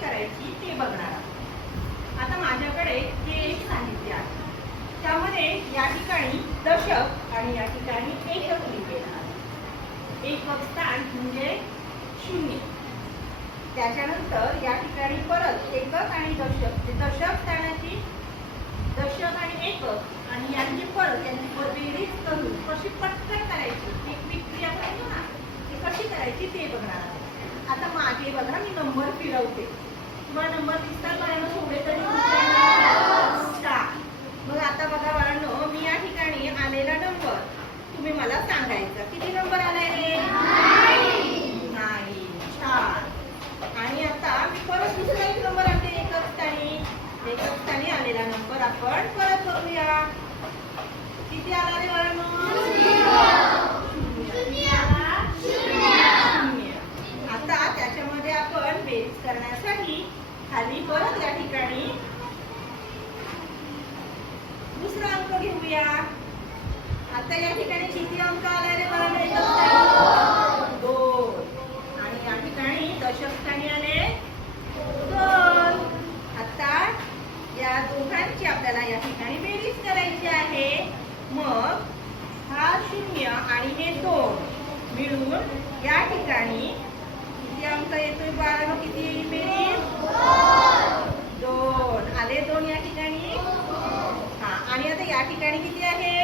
करायची ते बघणार आहोत। आता माझ्याकडे जे एक सांगितले आहे त्यामध्ये या ठिकाणी दशक आणि या ठिकाणी एकक लिहिलेला आहे। एकक स्थान म्हणजे 0, त्याच्यानंतर या ठिकाणी परत एकक आणि दशक, दशक स्थानाची दशक आणि एकक आणि यांची परत यांची बेरीज करून कशी पटकन करायची, एक क्रिया करतो ना ती कशी करायची ते बघणार आहोत। आता मागे बघा मी नंबर फिरवते, तुम्हाला नंबर दिसतात बाळांनो थोडे तरी? मग आता बघा बाळांनो, मी या ठिकाणी आलेला नंबर तुम्ही मला सांगायचा किती नंबर आलाय? 9। छान। आणि आता मी परत दुसरा एक नंबर आणते एकक स्थानी आलेला नंबर आपण परत करूया। किती आला रे बाळांनो? 0। आता त्याच्यामध्ये आपण बेरीज करण्यासाठी खाली परत या ठिकाणी दुसरा अंक घेऊया। आता या ठिकाणी किती अंक आला रे बाळांनो? 2। आणि या ठिकाणी दशक स्थानी आले 2। आता या दोघांची आपल्याला या ठिकाणी बेरीज करायची आहे। मग हा 0 आणि हे 2 मिळून या ठिकाणी किती अंक येतोय बाळांनो? किती येईल बेरीज? 2 आले 2 या ठिकाणी। आणि आता या ठिकाणी किती आहे?